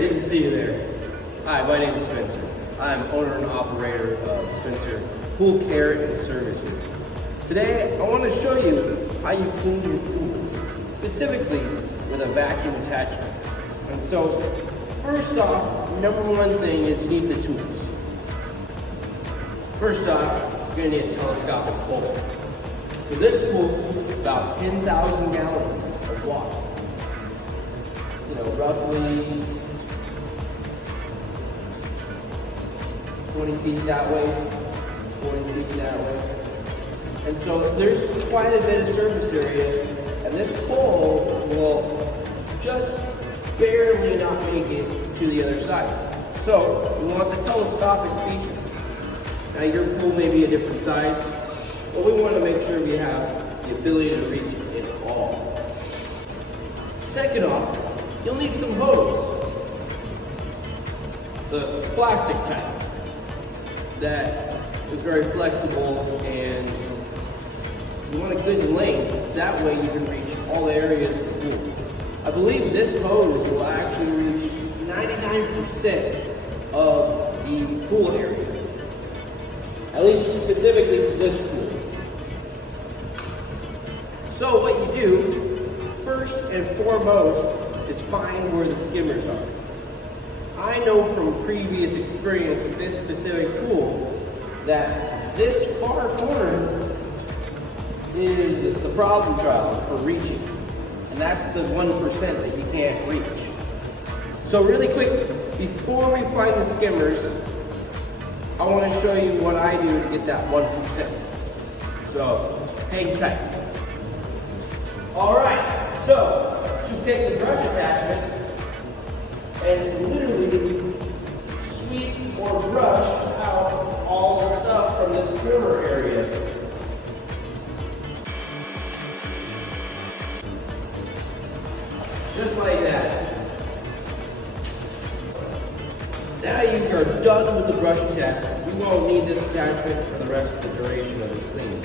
didn't see you there. Hi, my name is Spencer. I'm owner and operator of Spencer Pool Care and Services. Today, I want to show you how you clean your pool, specifically with a vacuum attachment. And so, first off, number one thing is you need the tools. First off, you're going to need a telescopic bowl. So this pool is about 10,000 gallons of water. Roughly 20 feet that way, 40 feet that way. And so there's quite a bit of surface area, and this pole will just barely not make it to the other side. So we want the telescopic feature. Now your pool may be a different size, but we want to make sure we have the ability to reach it all. Second off, you'll need some hose. The plastic type that is very flexible, and you want a good length. That way you can reach all the areas of the pool. I believe this hose will actually reach 99% of the pool area. At least specifically for this pool. So what you do, first and foremost, is find where the skimmers are. I know from previous experience with this specific pool that this far corner is the problem child for reaching. And that's the 1% that you can't reach. So really quick, before we find the skimmers, I want to show you what I do to get that 1%. So, hang tight. Alright, so just take the brush attachment and literally sweep or brush out all the stuff from this corner area. Just like that. Now you are done with the brush attachment. We won't need this attachment for the rest of the duration of this cleaning.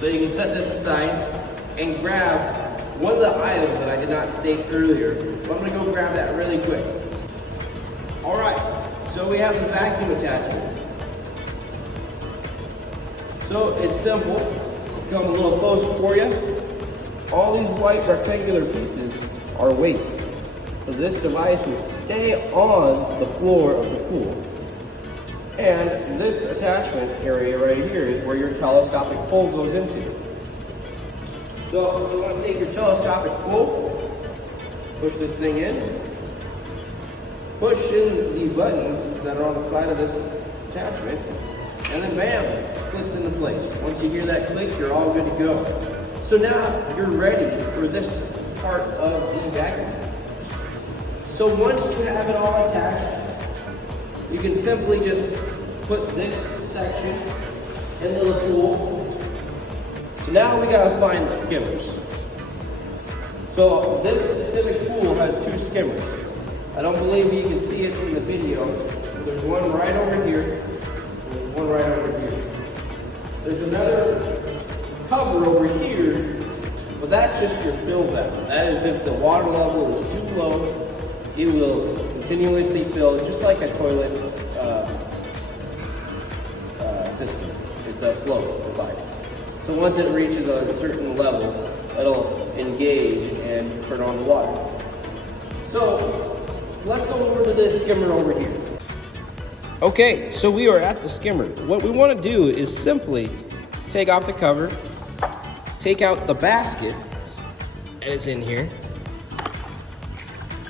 So you can set this aside and grab one of the items that I did not state earlier. So I'm going to go grab that really quick. Alright, so we have the vacuum attachment. So it's simple. Come a little closer for you. All these white rectangular pieces are weights. So this device will stay on the floor of the pool. And this attachment area right here is where your telescopic pole goes into. So you want to take your telescopic pole, push this thing in, push in the buttons that are on the side of this attachment, and then bam, it clicks into place. Once you hear that click, you're all good to go. So now you're ready for this part of the vacuum. So once you have it all attached, you can simply just put this section into the pool. So now we gotta find the skimmers. So this specific pool has two skimmers. I don't believe you can see it in the video. There's one right over here. There's one right over here. There's another cover over here, but that's just your fill valve. That is if the water level is too low, it will continuously fill, just like a toilet system. It's a flow device. So once it reaches a certain level, it'll engage and turn on the water. So let's go over to this skimmer over here. Okay, so we are at the skimmer. What we want to do is simply take off the cover, take out the basket that is in here,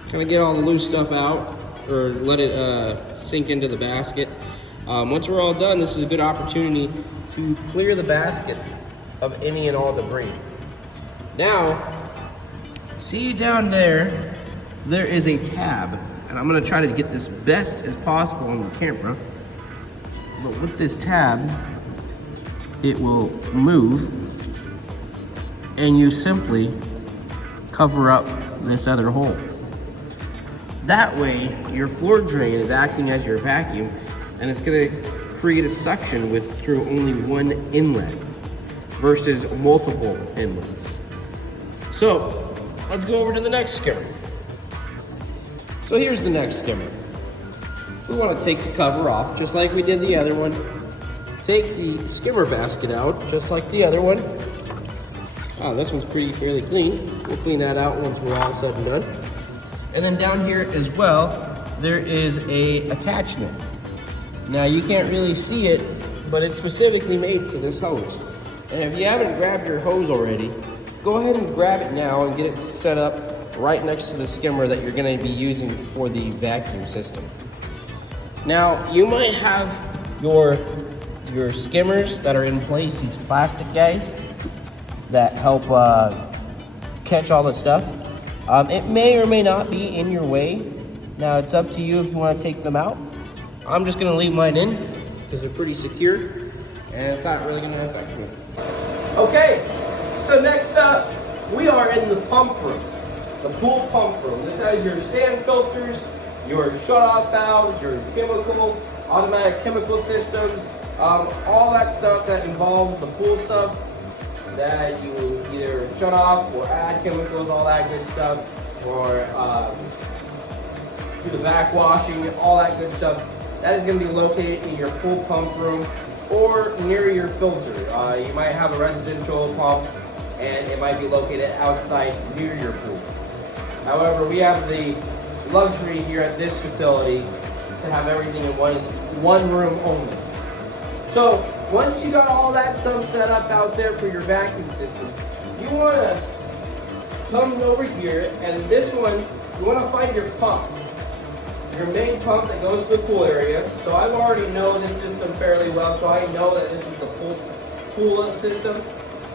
kind of get all the loose stuff out, or let it sink into the basket. Once we're all done, this is a good opportunity to clear the basket of any and all debris. Now, see down there, there is a tab, and I'm going to try to get this best as possible on the camera. But with this tab, it will move, and you simply cover up this other hole. That way, your floor drain is acting as your vacuum, and it's going to create a suction through only one inlet versus multiple inlets. So let's go over to the next skimmer. So here's the next skimmer. We want to take the cover off, just like we did the other one. Take the skimmer basket out, just like the other one. Oh, this one's fairly clean. We'll clean that out once we're all said and done. And then down here as well, there is a attachment. Now you can't really see it, but it's specifically made for this hose. And if you haven't grabbed your hose already, go ahead and grab it now and get it set up right next to the skimmer that you're going to be using for the vacuum system. Now you might have your skimmers that are in place, these plastic guys that help catch all the stuff. It may or may not be in your way. Now it's up to you if you want to take them out. I'm just going to leave mine in because they're pretty secure and it's not really going to affect me. Okay, so next up we are in the pump room, the pool pump room. This has your sand filters, your shut-off valves, your automatic chemical systems, all that stuff that involves the pool stuff that you either shut off or add chemicals, all that good stuff, or do the backwashing, all that good stuff. That is going to be located in your pool pump room or near your filter. You might have a residential pump and it might be located outside near your pool. However, we have the luxury here at this facility to have everything in one room only. So once you got all that stuff set up out there for your vacuum system, you want to come over here, and this one, you want to find your pump, your main pump that goes to the pool area. So I already know this system fairly well, so I know that this is the pool system.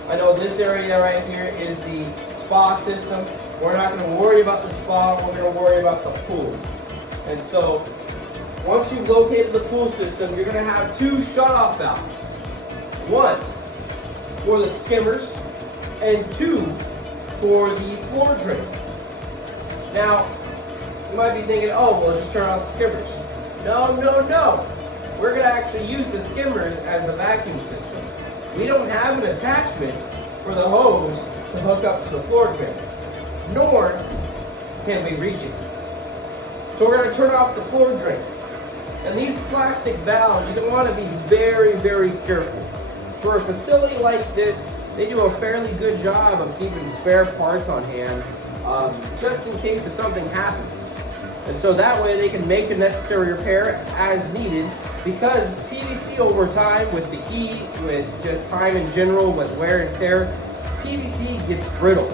I know this area right here is the spa system. We're not going to worry about the spa, we're going to worry about the pool. And so once you've located the pool system, you're going to have two shut-off valves. One for the skimmers and two for the floor drain. Now, you might be thinking, oh, well, just turn off the skimmers. No, no, no. We're going to actually use the skimmers as the vacuum system. We don't have an attachment for the hose to hook up to the floor drain, nor can we reach it. So we're going to turn off the floor drain. And these plastic valves, you're going to want to be very, very careful. For a facility like this, they do a fairly good job of keeping spare parts on hand, just in case if something happens. And so that way they can make a necessary repair as needed, because PVC over time, with the heat, with just time in general, with wear and tear, PVC gets brittle.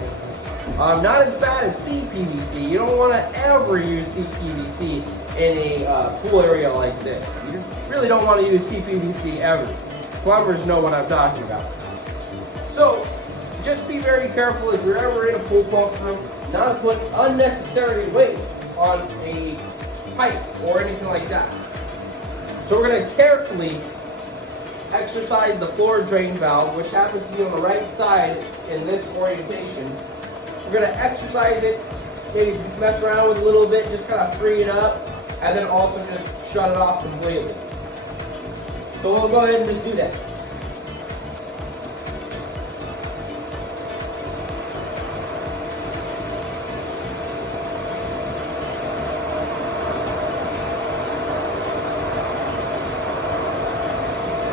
Not as bad as CPVC. You don't want to ever use CPVC in a pool area like this. You really don't want to use CPVC ever. Plumbers know what I'm talking about. So just be very careful if you're ever in a pool pump room, not to put unnecessary weight on a pipe or anything like that. So we're going to carefully exercise the floor drain valve, which happens to be on the right side in this orientation. We're going to exercise it, maybe mess around with it a little bit, just kind of free it up, and then also just shut it off completely. So we'll go ahead and just do that.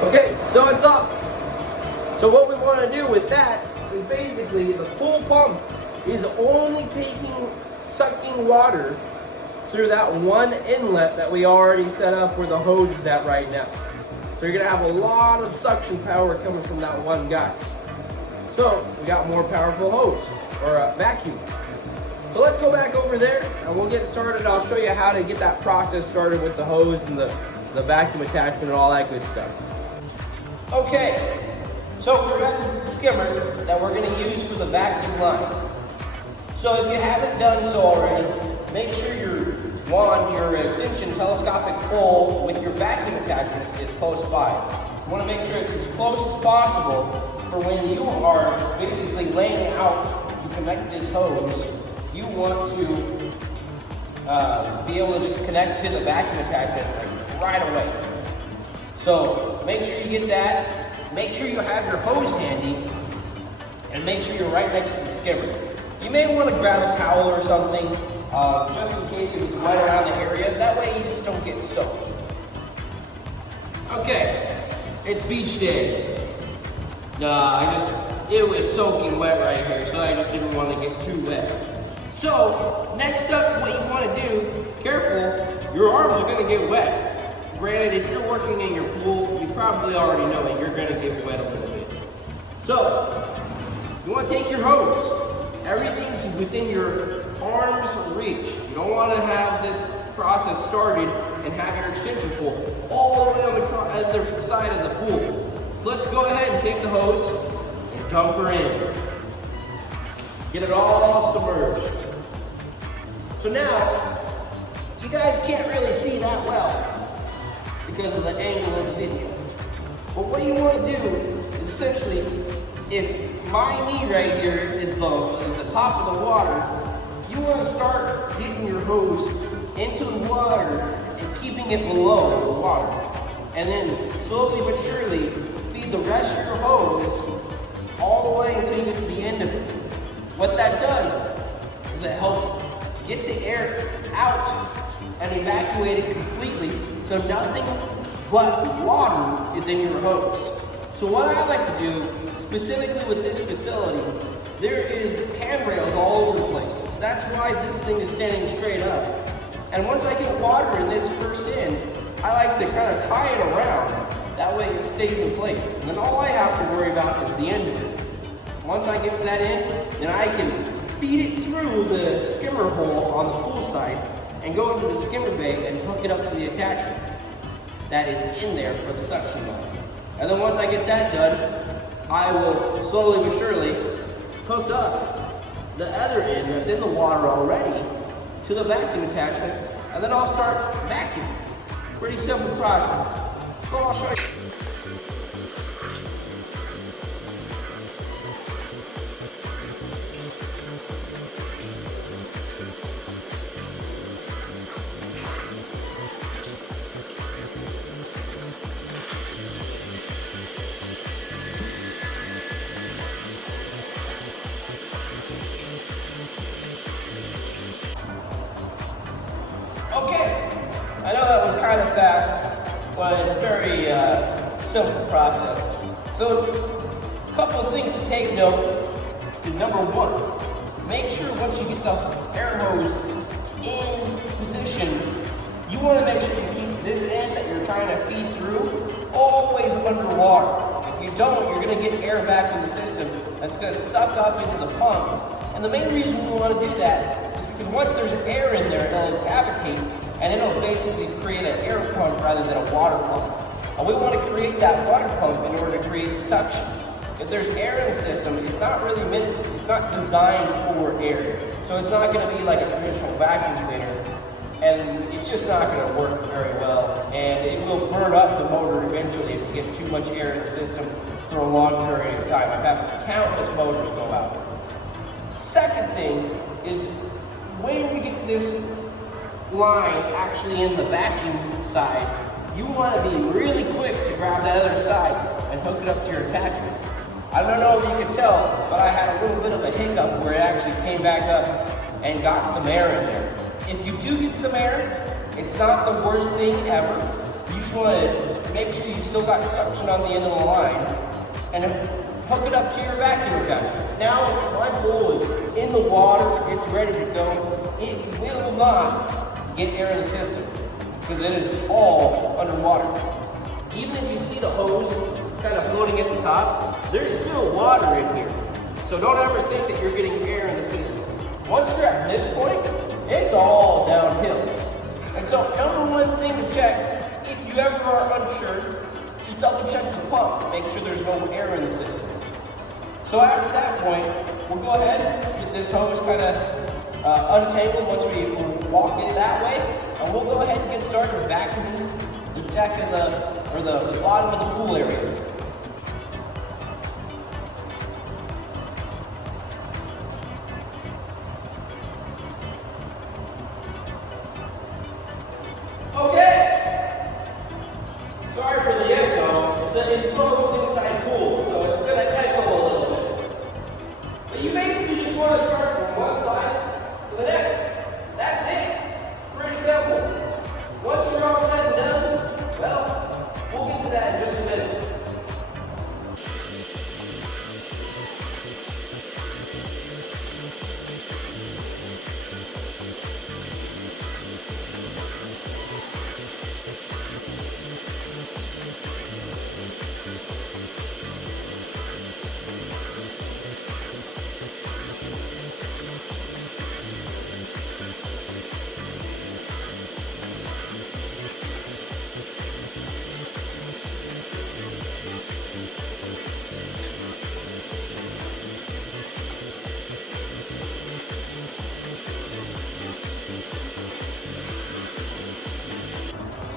Okay, so it's up. So what we want to do with that is basically the pool pump is only sucking water through that one inlet that we already set up where the hose is at right now. So you're going to have a lot of suction power coming from that one guy. So we got more powerful hose, or vacuum. So let's go back over there and we'll get started. I'll show you how to get that process started with the hose and the vacuum attachment and all that good stuff. Okay, so we're at the skimmer that we're going to use for the vacuum line. So if you haven't done so already, make sure your extension telescopic pole with your vacuum attachment is close by. You want to make sure it's as close as possible for when you are basically laying out to connect this hose. You want to be able to just connect to the vacuum attachment like right away. So make sure you get that. Make sure you have your hose handy, and make sure you're right next to the skimmer. You may want to grab a towel or something just in case it gets wet around the area. That way you just don't get soaked. Okay, it's beach day. It was soaking wet right here, so I just didn't want to get too wet. So, next up, what you want to do, careful, your arms are going to get wet. Granted, if you're working in your pool, you probably already know that you're going to get wet a little bit. So, you want to take your hose. Everything's within your arm's reach. You don't want to have this process started and have your extension pole all the way on the other side of the pool. So let's go ahead and take the hose and dump her in. Get it all submerged. So now, you guys can't really see that well because of the angle of the video. But what you want to do is essentially, if my knee right here is the top of the water, you want to start getting your hose into the water and keeping it below the water. And then slowly but surely feed the rest of your hose all the way until you get to the end of it. What that does is it helps get the air out and evacuate it completely so nothing but water is in your hose. So what I like to do, specifically with this facility, there is handrails all over the place. That's why this thing is standing straight up. And once I get water in this first end, I like to kind of tie it around. That way it stays in place. And then all I have to worry about is the end of it. Once I get to that end, then I can feed it through the skimmer hole on the pool side and go into the skimmer bay and hook it up to the attachment that is in there for the suction line. And then once I get that done, I will slowly but surely hook up the other end that's in the water already to the vacuum attachment, and then I'll start vacuuming. Pretty simple process. So I'll show you. Okay, I know that was kind of fast, but it's a very simple process. So, a couple of things to take note is number one, make sure once you get the air hose in position, you want to make sure you keep this end that you're trying to feed through always underwater. If you don't, you're going to get air back in the system that's going to suck up into the pump. And the main reason we want to do that because once there's air in there, it'll cavitate and it'll basically create an air pump rather than a water pump. And we want to create that water pump in order to create suction. If there's air in the system, it's not designed for air. So it's not going to be like a traditional vacuum cleaner, and it's just not going to work very well. And it will burn up the motor eventually if you get too much air in the system for a long period of time. I've had countless motors go out. Second thing is, when we get this line actually in the vacuum side, you want to be really quick to grab that other side and hook it up to your attachment. I don't know if you can tell, but I had a little bit of a hiccup where it actually came back up and got some air in there. If you do get some air, it's not the worst thing ever. You just want to make sure you still got suction on the end of the line and hook it up to your vacuum attachment. Now, my pool is in the water, it's ready to go. It will not get air in the system because it is all underwater. Even if you see the hose kind of floating at the top, there's still water in here. So don't ever think that you're getting air in the system. Once you're at this point, it's all downhill. And so number one thing to check, if you ever are unsure, just double check the pump. Make sure there's no air in the system. So after that point, we'll go ahead and get this hose kind of untangled once we walk it that way, and we'll go ahead and get started vacuuming the deck of the bottom of the pool area. Okay. Sorry for the echo. It's an enclosed inside pool, so it's going to echo a little bit. But you basically just want to start from one side to the next. That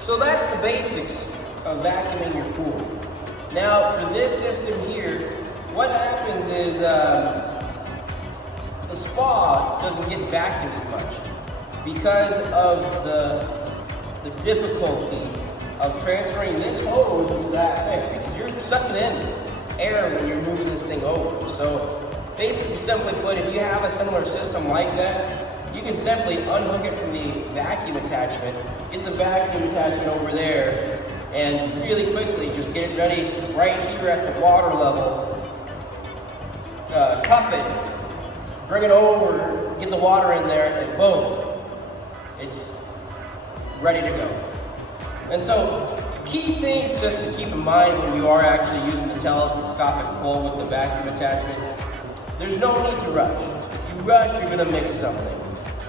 So that's the basics of vacuuming your pool. Now for this system here, what happens is the spa doesn't get vacuumed as much because of the difficulty of transferring this hose into that thing, because you're sucking in air when you're moving this thing over. So basically, simply put, if you have a similar system like that, you can simply unhook it from the vacuum attachment, get the vacuum attachment over there, and really quickly just get it ready right here at the water level, cup it, bring it over, get the water in there, and boom, it's ready to go. And so, key things just to keep in mind when you are actually using the telescopic pull with the vacuum attachment, there's no need to rush. If you rush, you're gonna mix something.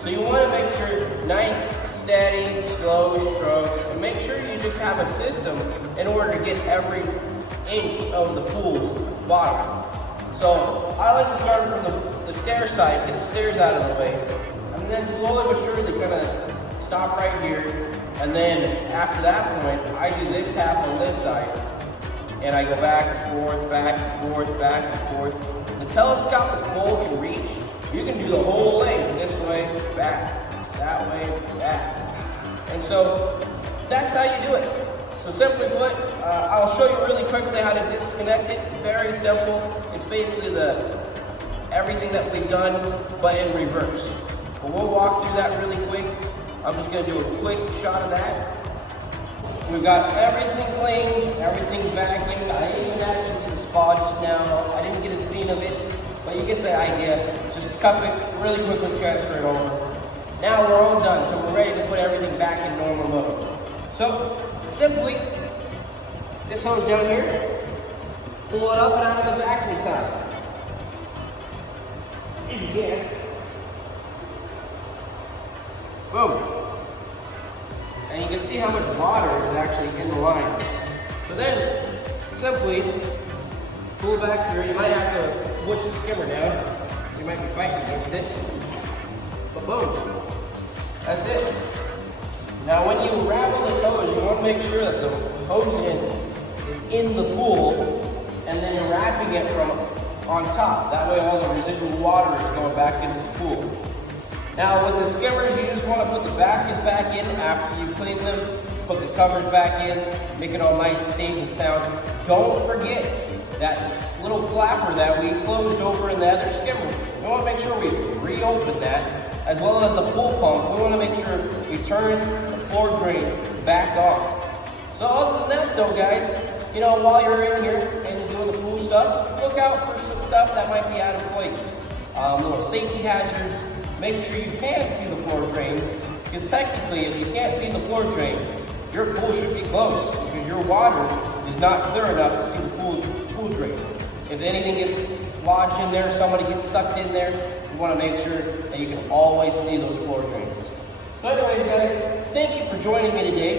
So you wanna make sure nice, steady, slow strokes, and make sure you just have a system in order to get every inch of the pool's bottom. So I like to start from the stair side, get the stairs out of the way, and then slowly but surely kind of stop right here. And then after that point, I do this half on this side, and I go back and forth, back and forth, back and forth. If the telescopic pole can reach, you can do the whole length this way, back, that way, back. And so that's how you do it. So simply put, I'll show you really quickly how to disconnect it. Very simple. It's basically everything that we've done, but in reverse. But we'll walk through that really quick. I'm just going to do a quick shot of that. We've got everything clean, everything's vacuumed. I didn't even actually get the spa just now. I didn't get a scene of it, but you get the idea. Just cup it, really quickly transfer it over. Now we're all done, so we're ready to put everything back in normal mode. So simply, this hose down here, pull it up and out of the vacuum side. If you can. Boom. And you can see how much water is actually in the line. So then, simply pull back through. You might have to push the skimmer down. You might be fighting against it. But boom. That's it. Now when you unravel this hose, you want to make sure that the hose end is in the pool, and then you're wrapping it from on top. That way all the residual water is going back into the pool. Now with the skimmers, you just want to put the baskets back in after you've cleaned them, put the covers back in, make it all nice, safe, and sound. Don't forget that little flapper that we closed over in the other skimmer. We want to make sure we reopen that, as well as the pool pump. We want to make sure we turn the floor drain back on. So other than that though, guys, you know, while you're in here and you're doing the pool stuff, look out for some stuff that might be out of place. Little safety hazards. Make sure you can see the floor drains, because technically if you can't see the floor drain, your pool should be closed, because your water is not clear enough to see the pool drain. If anything gets lodged in there, somebody gets sucked in there, you want to make sure that you can always see those floor drains. So anyways guys, thank you for joining me today.